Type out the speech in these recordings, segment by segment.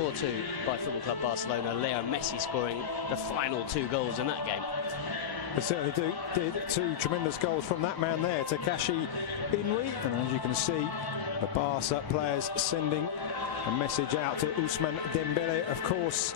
4-2 by Football Club Barcelona. Leo Messi scoring the final 2 goals in that game. They certainly did 2 tremendous goals from that man there, Takashi Inui. And as you can see, the Barca players sending a message out to Ousmane Dembele, of course.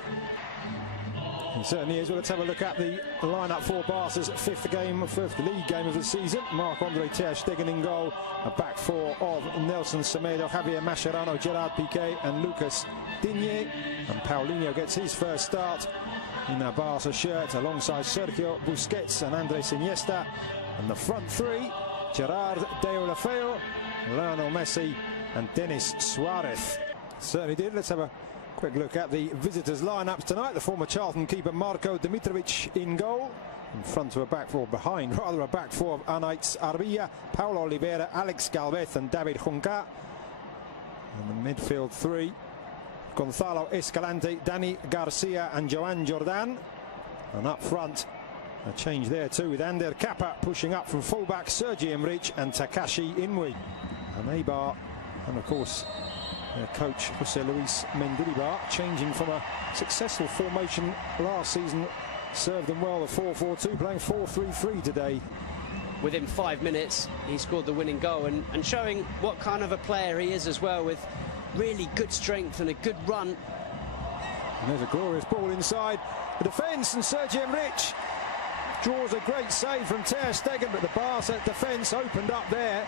It certainly is. Well, let's have a look at the lineup for Barca's fifth league game of the season. Marc-Andre ter Stegen in goal. A back four of Nelson Semedo, Javier Mascherano, Gerard Piqué and Lucas Digne. And Paulinho gets his first start in a Barca shirt alongside Sergio Busquets and Andres Iniesta. And the front three, Gerard Deulofeu, Lionel Messi and Denis Suarez. Certainly did. Let's have a quick look at the visitors' lineups tonight. The former Charlton keeper Marko Dimitrovic in goal. In front of a back four, behind rather, a back four of Anaïs Arbilla, Paulo Oliveira, Alex Galvez and David Junca. And the midfield three, Gonzalo Escalante, Dani Garcia and Joan Jordan. And up front, a change there too, with Ander Kappa pushing up from fullback, Sergi Emrich and Takashi Inui. And Eibar, and of course their coach José Luis Mendilibar, changing from a successful formation last season, served them well, the 4-4-2, playing 4-3-3 today. Within 5 minutes, he scored the winning goal and showing what kind of a player he is as well, with really good strength and a good run. And there's a glorious ball inside the defence, and Sergi Emrich draws a great save from ter Stegen, but the Barca defence opened up there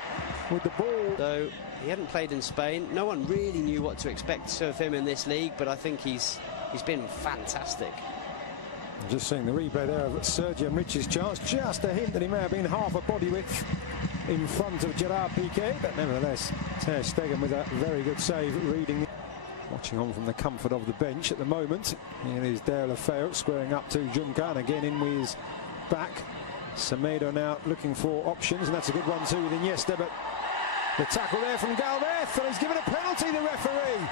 with the ball. Though he hadn't played in Spain, no one really knew what to expect of him in this league, but I think he's been fantastic. Just seeing the replay there of Sergi Emrich's chance, just a hint that he may have been half a body width in front of Gerard Piqué, but nevertheless ter Stegen with a very good save, reading, watching on from the comfort of the bench at the moment. Here is Deulofeu squaring up to Junca, and again in with his back. Semedo now looking for options, and that's a good one too with Iniesta, but the tackle there from Galvez, and he's given a penalty, the referee.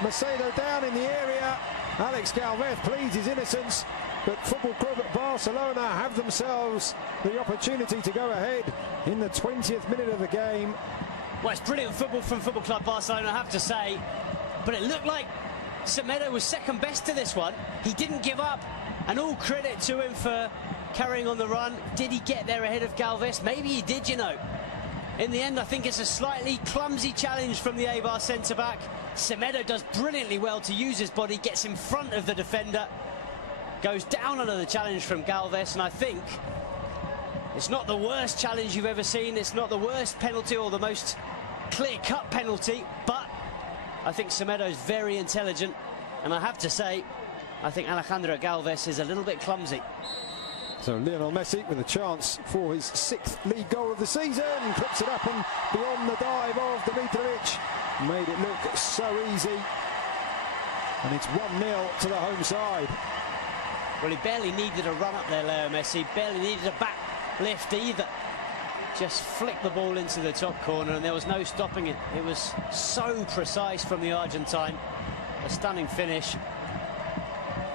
Macedo down in the area. Alex Galvez pleads his innocence, but Football Club Barcelona have themselves the opportunity to go ahead in the 20th minute of the game. Well, it's brilliant football from Football Club Barcelona, I have to say, but it looked like Semedo was second best to this one. He didn't give up, and all credit to him for carrying on the run. Did he get there ahead of Galvez? Maybe he did, you know. In the end, I think it's a slightly clumsy challenge from the Eibar centre-back. Semedo does brilliantly well to use his body, gets in front of the defender, goes down under the challenge from Galvez, and I think it's not the worst challenge you've ever seen. It's not the worst penalty or the most clear-cut penalty, but I think Semedo's very intelligent, and I have to say, I think Alejandro Galvez is a little bit clumsy. So Lionel Messi with a chance for his 6th league goal of the season, clips it up and beyond the dive of Dimitrovic, made it look so easy, and it's 1-0 to the home side. Well, he barely needed a run up there, Leo Messi, barely needed a back lift either. Just flicked the ball into the top corner and there was no stopping it. It was so precise from the Argentine. A stunning finish.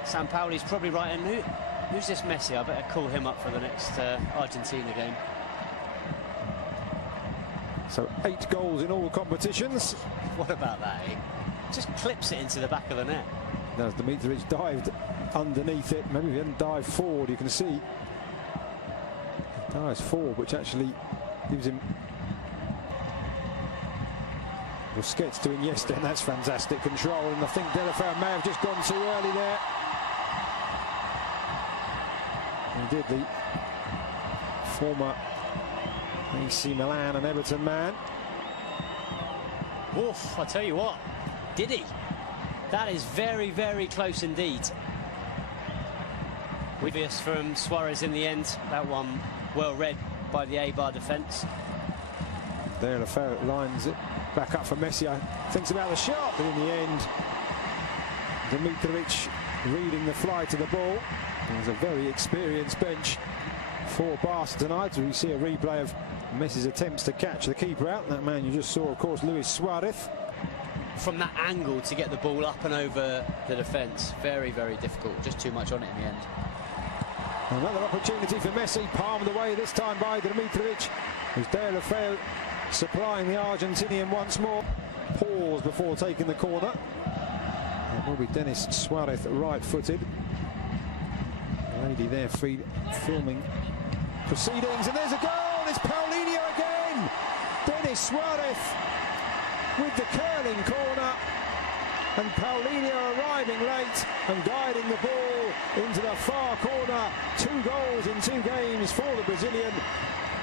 Sampaoli's probably right, and who's this Messi? I better call him up for the next Argentina game. So 8 goals in all competitions. What about that, eh? Just clips it into the back of the net. As Dimitrovic dived underneath it, maybe if he hadn't dived forward, you can see he dives forward, which actually gives him Busquets to Iniesta, and that's fantastic control, and I think Deulofeu may have just gone too early there. He did, the former AC Milan and Everton man. Oof, I tell you what, did he? That is very, very close indeed. Obvious from Suarez in the end. That one well read by the Eibar defence. Deulofeu lines it back up for Messi. Thinks about the shot, but in the end, Dimitrovic reading the fly to the ball. There's a very experienced bench for Barca tonight. We see a replay of Messi's attempts to catch the keeper out. That man you just saw, of course, Luis Suarez. From that angle to get the ball up and over the defence, very, very difficult. Just too much on it in the end. Another opportunity for Messi, palmed away this time by Dimitrovic. With Deulofeu supplying the Argentinian once more. pause before taking the corner. It will be Denis Suarez, right-footed. The lady there filming proceedings, and there's a goal. It's Paulinho again. Denis Suarez with the curling corner, and Paulinho arriving late and guiding the ball into the far corner. 2 goals in 2 games for the Brazilian,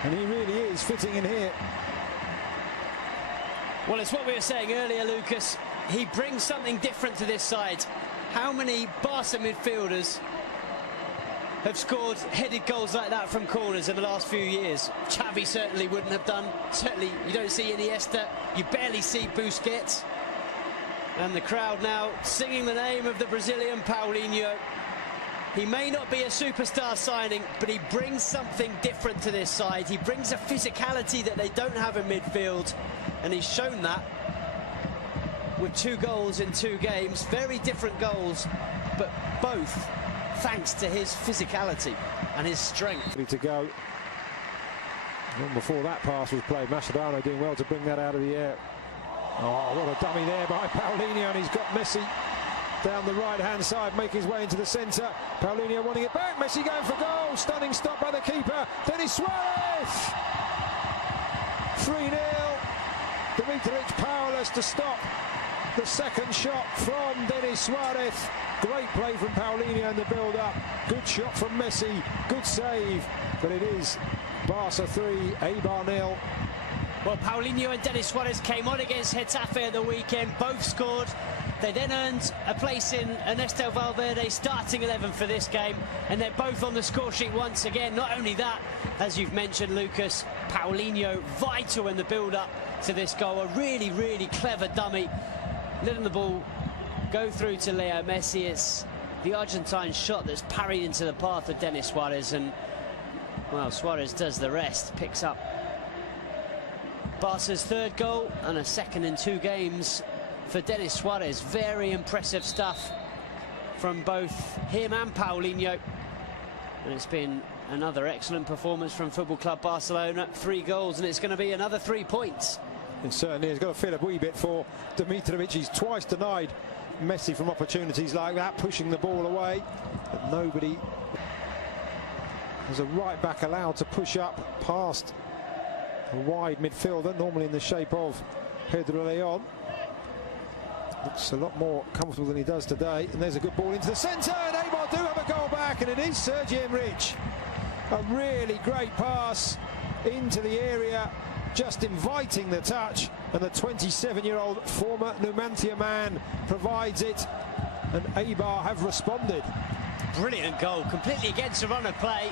and he really is fitting in here. Well, it's what we were saying earlier, Lucas. He brings something different to this side. How many Barca midfielders have scored headed goals like that from corners in the last few years? Xavi certainly wouldn't have done. Certainly you don't see Iniesta, you barely see Busquets. And the crowd now singing the name of the Brazilian Paulinho. He may not be a superstar signing, but he brings something different to this side. He brings a physicality that they don't have in midfield, and he's shown that with 2 goals in 2 games. Very different goals, but both thanks to his physicality and his strength. Ready to go. And before that pass was played, Mascherano doing well to bring that out of the air. Oh, what a dummy there by Paulinho, and he's got Messi down the right-hand side, making his way into the centre. Paulinho wanting it back, Messi going for goal. Stunning stop by the keeper, Denis Suarez! 3-0. Dimitric powerless to stop the second shot from Denis Suarez. Great play from Paulinho in the build-up. Good shot from Messi, good save. But it is Barca 3, Eibar 0. Well, Paulinho and Denis Suarez came on against Getafe at the weekend, both scored. They then earned a place in Ernesto Valverde's starting 11 for this game, and they're both on the score sheet once again. Not only that, as you've mentioned, Lucas, Paulinho vital in the build-up to this goal. A really, really clever dummy, letting the ball go through to Leo Messi. It's the Argentine shot that's parried into the path of Denis Suarez, and, well, Suarez does the rest, picks up Barca's 3rd goal and a 2nd in 2 games for Denis Suarez. Very impressive stuff from both him and Paulinho. And it's been another excellent performance from Football Club Barcelona. 3 goals, and it's going to be another 3 points. It certainly has got to feel a wee bit for Dimitrovic. He's twice denied Messi from opportunities like that, pushing the ball away. But nobody. There's a right back allowed to push up past a wide midfielder, normally in the shape of Pedro Leon. Looks a lot more comfortable than he does today. And there's a good ball into the centre, and Eibar do have a goal back, and it is Sergi Enrich. A really great pass into the area, just inviting the touch, and the 27-year-old former Numancia man provides it, and Eibar have responded. Brilliant goal, completely against the run of play.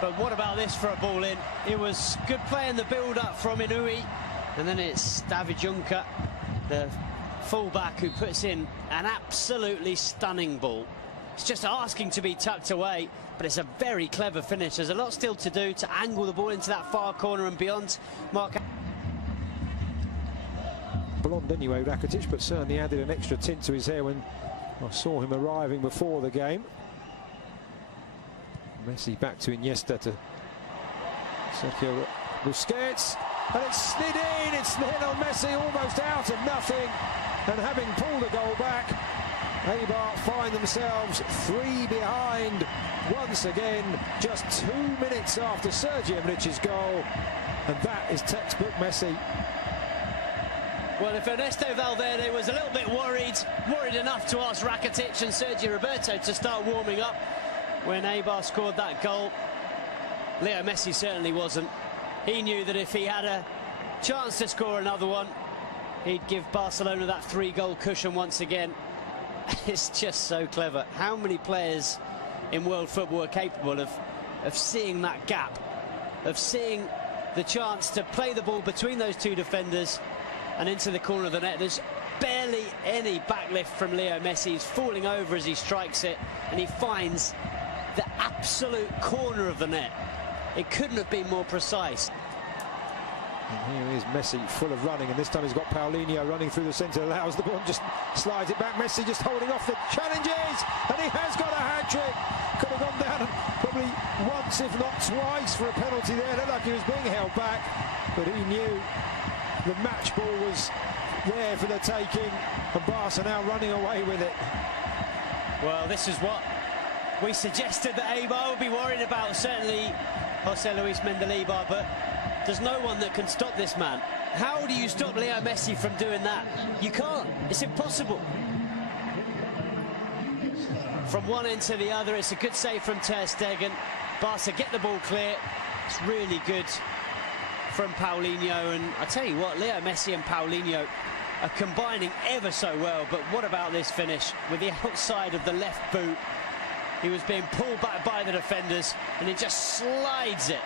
But what about this for a ball in? It was good play in the build-up from Inui, and then it's David Juncker, the fullback, who puts in an absolutely stunning ball. It's just asking to be tucked away, but it's a very clever finish. There's a lot still to do to angle the ball into that far corner and beyond. Mark. Blonde anyway, Rakitic, but certainly added an extra tint to his hair when I saw him arriving before the game. Messi back to Iniesta, to Sergio Busquets, and it's slid in. It's Lionel Messi almost out of nothing, and having pulled a goal back, Eibar find themselves 3 behind once again, just 2 minutes after Sergi Enrich's goal, and that is textbook Messi. Well, if Ernesto Valverde was a little bit worried enough to ask Rakitic and Sergio Roberto to start warming up when Eibar scored that goal, Leo Messi certainly wasn't. He knew that if he had a chance to score another one, he'd give Barcelona that 3-goal cushion once again. It's just so clever. How many players in world football are capable of seeing that gap, of seeing the chance to play the ball between those 2 defenders and into the corner of the net? There's barely any backlift from Leo Messi. He's falling over as he strikes it, and he finds the absolute corner of the net. It couldn't have been more precise. And here is Messi, full of running, and this time he's got Paulinho running through the centre, allows the ball, just slides it back. Messi just holding off the challenges, and he has got a hat-trick. Could have gone down probably once, if not twice, for a penalty there. Looked like he was being held back, but he knew the match ball was there for the taking, and Barca now running away with it. Well, this is what we suggested that Eibar would be worried about, certainly Jose Luis Mendilibar, but there's no one that can stop this man. How do you stop Leo Messi from doing that? You can't. It's impossible. From one end to the other, it's a good save from Ter Stegen. Barca get the ball clear. It's really good from Paulinho, and I tell you what, Leo Messi and Paulinho are combining ever so well. But what about this finish with the outside of the left boot? He was being pulled back by the defenders, and he just slides it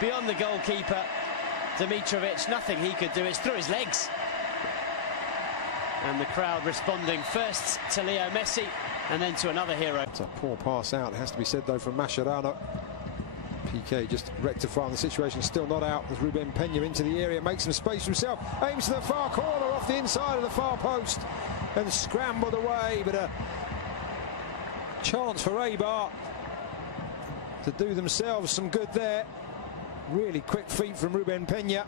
beyond the goalkeeper. Dimitrovic, nothing he could do. It's through his legs. And the crowd responding first to Leo Messi and then to another hero. It's a poor pass out, it has to be said though, from Mascherano. PK just rectifying the situation, still not out as Ruben Peña into the area, makes some space for himself, aims to the far corner off the inside of the far post and scrambled away, but a chance for Eibar to do themselves some good there. Really quick feet from Ruben Peña,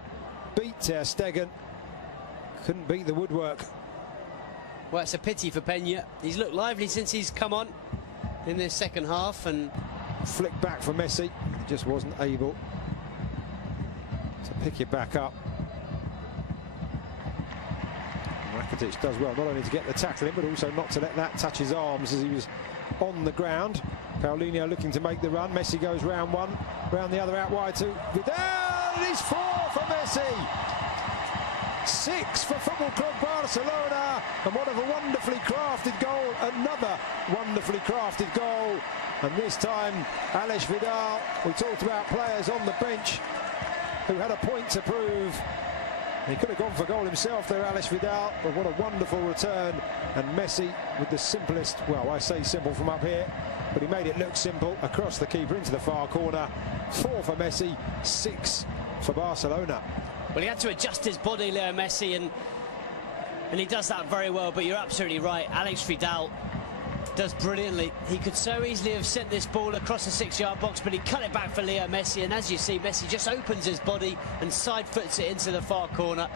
beat Ter Stegen, couldn't beat the woodwork. Well, it's a pity for Peña. He's looked lively since he's come on in this second half, and flick back for Messi, he just wasn't able to pick it back up. Rakitic does well not only to get the tackle in, but also not to let that touch his arms as he was on the ground. Paulinho looking to make the run. Messi goes round one, round the other, out wide to Vidal. It is 4 for Messi. 6 for Football Club Barcelona, and what a wonderfully crafted goal, another wonderfully crafted goal, and this time Alex Vidal. We talked about players on the bench who had a point to prove. He could have gone for goal himself there, Alex Vidal, but what a wonderful return, and Messi with the simplest, well, I say simple from up here, but he made it look simple, across the keeper into the far corner. 4 for Messi, 6 for Barcelona. Well, he had to adjust his body, Leo Messi, and he does that very well. But you're absolutely right, Alex Vidal does brilliantly. He could so easily have sent this ball across the 6-yard box, but he cut it back for Leo Messi, and as you see, Messi just opens his body and side foots it into the far corner.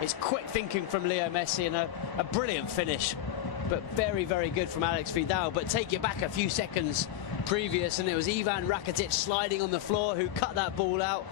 It's quick thinking from Leo Messi, and a brilliant finish, but very, very good from Alex Vidal. But take you back a few seconds previous, and it was Ivan Rakitic sliding on the floor who cut that ball out.